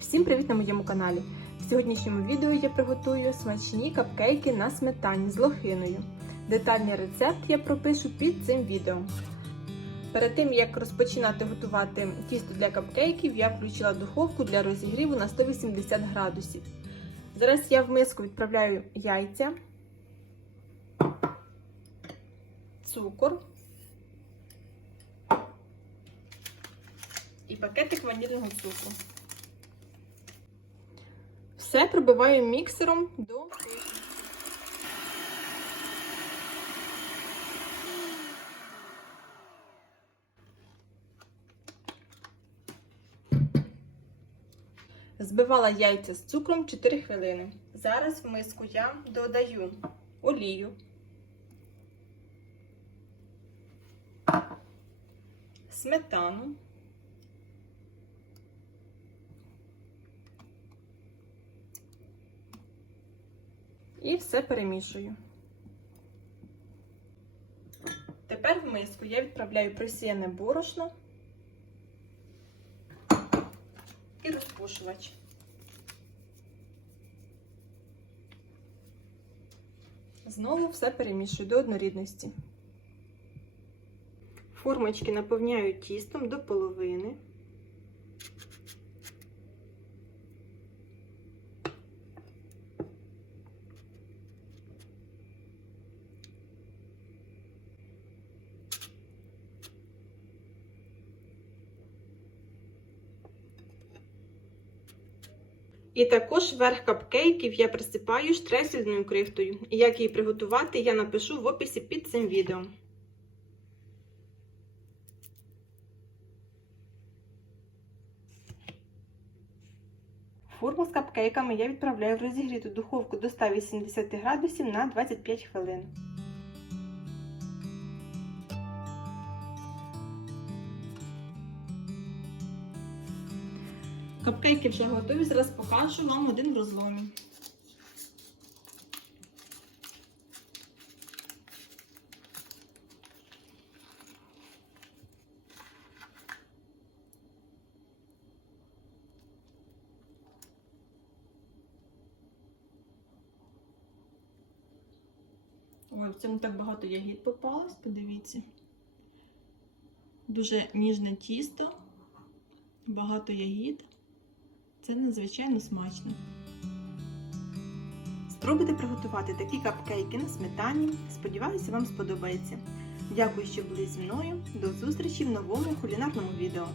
Всім привіт на моєму каналі! В сьогоднішньому відео я приготую смачні капкейки на сметані з лохиною. Детальний рецепт я пропишу під цим відео. Перед тим як розпочинати готувати тісто для капкейків, я включила духовку для розігріву на 180 градусів. Зараз я в миску відправляю яйця, цукор і пакетик ванільного цукру. Все пробиваю міксером до тиску. Збивала яйця з цукром 4 хвилини. Зараз в миску я додаю олію, сметану. І все перемішую. Тепер в миску я відправляю просіяне борошно і розпушувач. Знову все перемішую до однорідності. Формочки наповняю тістом до половини. І також верх капкейків я присипаю штресельною крихтою. І як її приготувати, я напишу в описі під цим відео. Форму з капкейками я відправляю в розігріту духовку до 180 градусів на 25 хвилин. Капкейки вже готові, зараз покажу вам один в розломі. Ой, в цьому так багато ягід попалось, подивіться. Дуже ніжне тісто, багато ягід. Це надзвичайно смачно. Спробуйте приготувати такі капкейки на сметані. Сподіваюся, вам сподобається. Дякую, що були зі мною. До зустрічі в новому кулінарному відео.